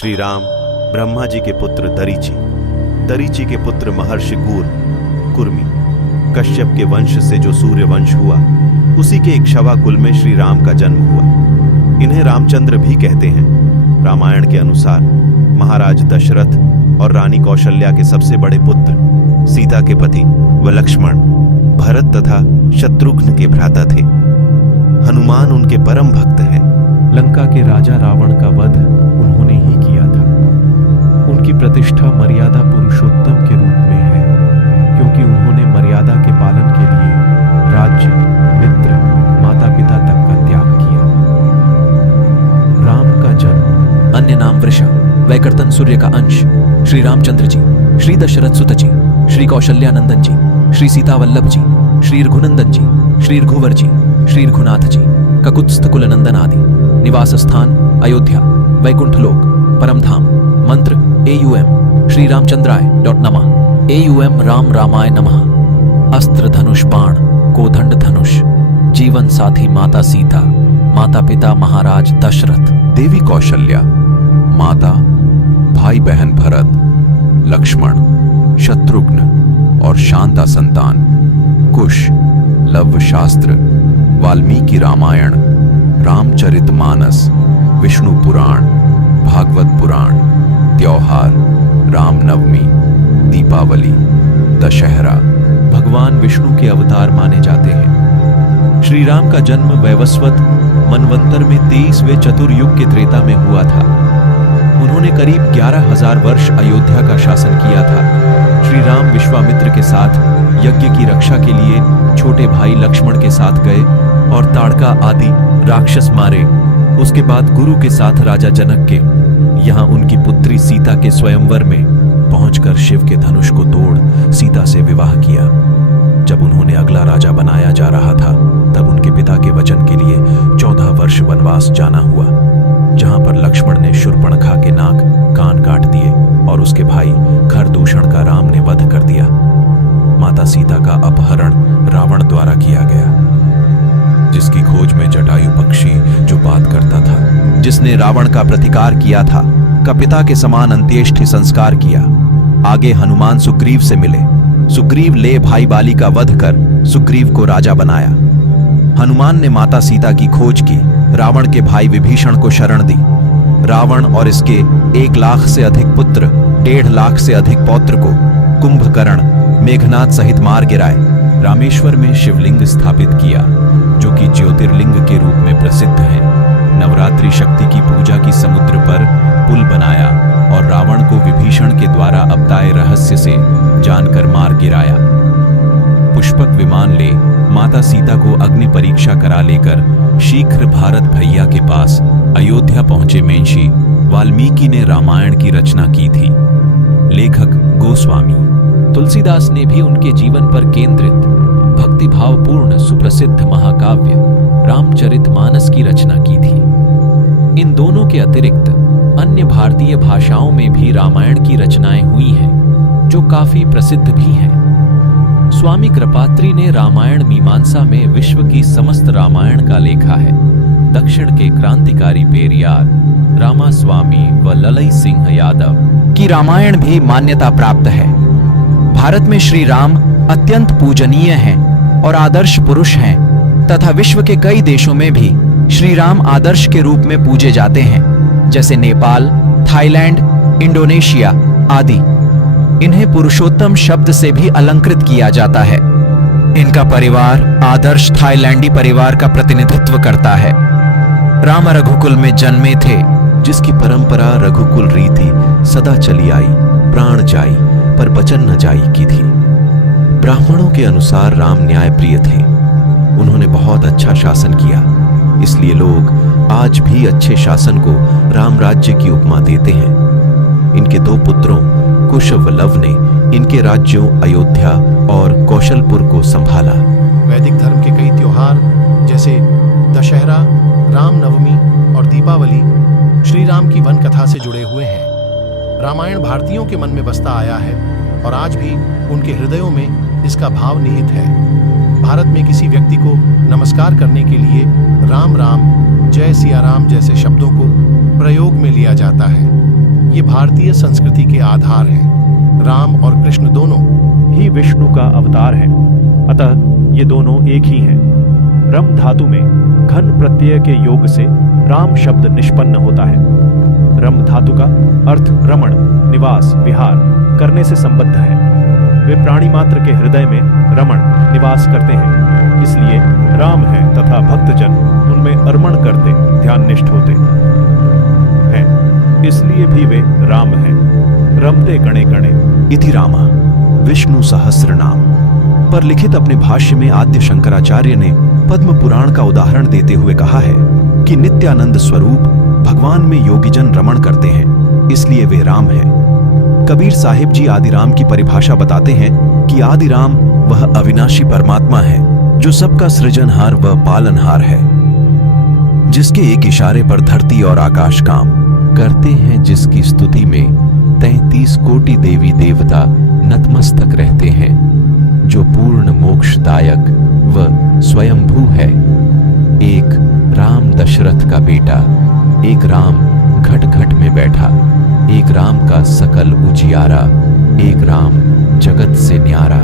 श्री राम ब्रह्मा जी के पुत्र दरीची, दरीची के पुत्र महर्षि कुर्मी, कश्यप के वंश से जो सूर्य वंश हुआ, उसी के इक्ष्वा कुल में श्री राम का जन्म हुआ। इन्हें रामचंद्र भी कहते हैं। रामायण के अनुसार महाराज दशरथ और रानी कौशल्या के सबसे बड़े पुत्र, सीता के पति व लक्ष्मण, भरत तथा शत्रुघ्न के भ्राता थे। हनुमान उनके परम भक्त हैं। लंका के राजा रावण का वध उन्होंने ही किया था। उनकी प्रतिष्ठा मर्यादा पुरुषोत्तम के रूप में है, क्योंकि उन्होंने मर्यादा के पालन के लिए राज्य, मित्र, माता पिता तक का त्याग किया। राम का जन्म। अन्य नाम वृषा, वैकर्तन सूर्य का अंश, श्री रामचंद्र जी, श्री दशरथ सुत जी, श्री कौशल्यानंदन जी, श्री सीता वल्लभ जी, श्री रघुनंदन जी, श्री रघुवर जी, श्री रघुनाथ जी, ककुत्स्थ कुलनंदन आदि। निवास स्थान अयोध्या, वैकुंठ लोक, परम धाम। मंत्र AUM श्री रामचंद्राय नमः, AUM राम रामाय नमः। अस्त्र धनुष बाण, कोदंड धनुष। जीवन साथी माता सीता, माता पिता महाराज दशरथ, देवी कौशल्या, माता भाई बहन भरत, लक्ष्मण, शत्रुघ्न और शांता संतान, कुश, लव शास्त्र, वाल्मीकि रामायण, रामचरितमानस, विष्णु पुराण, भागवत पुराण, त्योहार, रामनवमी, दीपावली, दशहरा। भगवान विष्णु के अवतार माने जाते हैं। श्री राम का जन्म वैवस्वत मनवंतर में 23वें चतुर्युग के त्रेता में हुआ था। उन्होंने करीब 11,000 वर्ष अयोध्या का शासन किया था। श्री राम विश्वामित्र के साथ यज्ञ की रक्षा के लिए छोटे भाई लक्ष्मण के साथ गए और ताड़का आदि राक्षस मारे। उसके बाद गुरु के साथ राजा जनक के यहाँ उनकी पुत्री सीता के स्वयंवर में पहुंचकर शिव के धनुष को तोड़ सीता से विवाह किया। जब उन्होंने अगला राजा बनाया जा रहा था, तब उनके पिता के वचन के लिए 14 वर्ष वनवास जाना हुआ, जहां पर लक्ष्मण ने शूर्पणखा के नाक कान काट दिए और उसके भाई खरदूषण का राम ने वध कर दिया। माता सीता का अपहरण रावण द्वारा किया गया, जिसकी खोज में जटायु पक्षी जो बात करता था, जिसने रावण का प्रतिकार किया था, का पिता के समान अंत्येष्टि संस्कार किया। आगे हनुमान सुग्रीव से मिले। सुग्रीव ले भाई बाली का वध कर सुग्रीव को राजा बनाया। हनुमान ने माता सीता की खोज की, रावण के भाई विभीषण को शरण दी। रावण और इसके 1 लाख से अधिक पुत्र, 1.5 लाख से अधिक पौत्र को कुंभकर्ण, मेघनाद सहित मार गिराए। रामेश्वर में शिवलिंग स्थापित किया, जो कि ज्योतिर्लिंग के रूप में प्रसिद्ध है। नवरात्रि शक्ति की पूजा की समुद्र पर पुल बनाया और रावण को विभीषण के द्वारा अपताए रहस्य से जानकर मार गिराया। पुष्पक विमान ले माता सीता को अग्नि परीक्षा करा लेकर शीघ्र भारत भैया के पास अयोध्या पहुंचे महर्षि वाल्मीकि ने रामायण की रचना की थी। लेखक गोस्वामी तुलसीदास ने भी उनके जीवन पर केंद्रित भक्तिभावपूर्ण सुप्रसिद्ध महाकाव्य रामचरितमानस की रचना की थी। इन दोनों के अतिरिक्त अन्य भारतीय भाषाओं में भी रामायण की रचनाएं हुई हैं, जो काफी प्रसिद्ध भी हैं। स्वामी कृपात्री ने रामायण मीमांसा में विश्व की समस्त रामायण का लेखा है। दक्षिण के क्रांतिकारी पेरियार रामास्वामी व ललई सिंह यादव की रामायण भी मान्यता प्राप्त है। भारत में श्री राम अत्यंत पूजनीय हैं और आदर्श पुरुष हैं, तथा विश्व के कई देशों में भी श्री राम आदर्श के रूप में पूजे जाते हैं, जैसे नेपाल, थाईलैंड, इंडोनेशिया आदि। इन्हें पुरुषोत्तम शब्द से भी अलंकृत किया जाता है। इनका परिवार आदर्श थाईलैंडी परिवार का प्रतिनिधित्व करता है। राम रघुकुल में जन्मे थे, जिसकी परंपरा रघुकुल रीति सदा चली आई, प्राण जाई पर बचन न जाई की थी। ब्राह्मणों के अनुसार राम न्याय प्रिय थे। उन्होंने बहुत अच्छा शासन किया, इसलिए लोग आज भी अच्छे शासन को राम राज्य की उपमा देते हैं। इनके 2 पुत्रों कुश व लव ने इनके राज्यों अयोध्या और कौशलपुर को संभाला। वैदिक धर्म के कई त्योहार जैसे दशहरा, रामनवमी और दीपावली श्री राम की वन कथा से जुड़े हुए हैं। रामायण भारतीयों के मन में बसता आया है और आज भी उनके हृदयों में इसका भाव निहित है। भारत में किसी व्यक्ति को नमस्कार करने के लिए राम राम, जय सिया राम जैसे शब्दों को प्रयोग में लिया जाता है। भारतीय संस्कृति के आधार हैं। राम और कृष्ण दोनों ही विष्णु का अवतार है, अतः ये दोनों एक ही हैं। रम धातु में घन प्रत्यय के योग से राम शब्द निष्पन्न होता है। रम धातु का अर्थ रमण, निवास, विहार करने से संबद्ध है। वे प्राणी मात्र के हृदय में रमण, निवास करते हैं, इसलिए राम है तथा भक्तजन उनमें अर्मण करते, ध्याननिष्ठ होते हैं, इसलिए भी वे राम हैं। रमते कणे कणे इति रामा विष्णु सहस्र नाम पर लिखित अपने भाष्य में आद्य शंकराचार्य ने पद्म पुराण का उदाहरण देते हुए कहा है कि नित्यानंद स्वरूप भगवान में योगीजन रमण करते हैं, इसलिए वे राम हैं। कबीर साहिब जी आदिराम की परिभाषा बताते हैं कि आदिराम वह अविनाशी परमात्मा है जो सबका सृजनहार व पालनहार है, जिसके एक इशारे पर धरती और आकाश काम करते हैं, जिसकी स्तुति में 33 कोटि देवी देवता नतमस्तक रहते हैं, जो पूर्ण मोक्षदायक व स्वयंभू है। एक राम दशरथ का बेटा, एक राम घट घट में बैठा, एक राम का सकल उजियारा, एक राम जगत से न्यारा।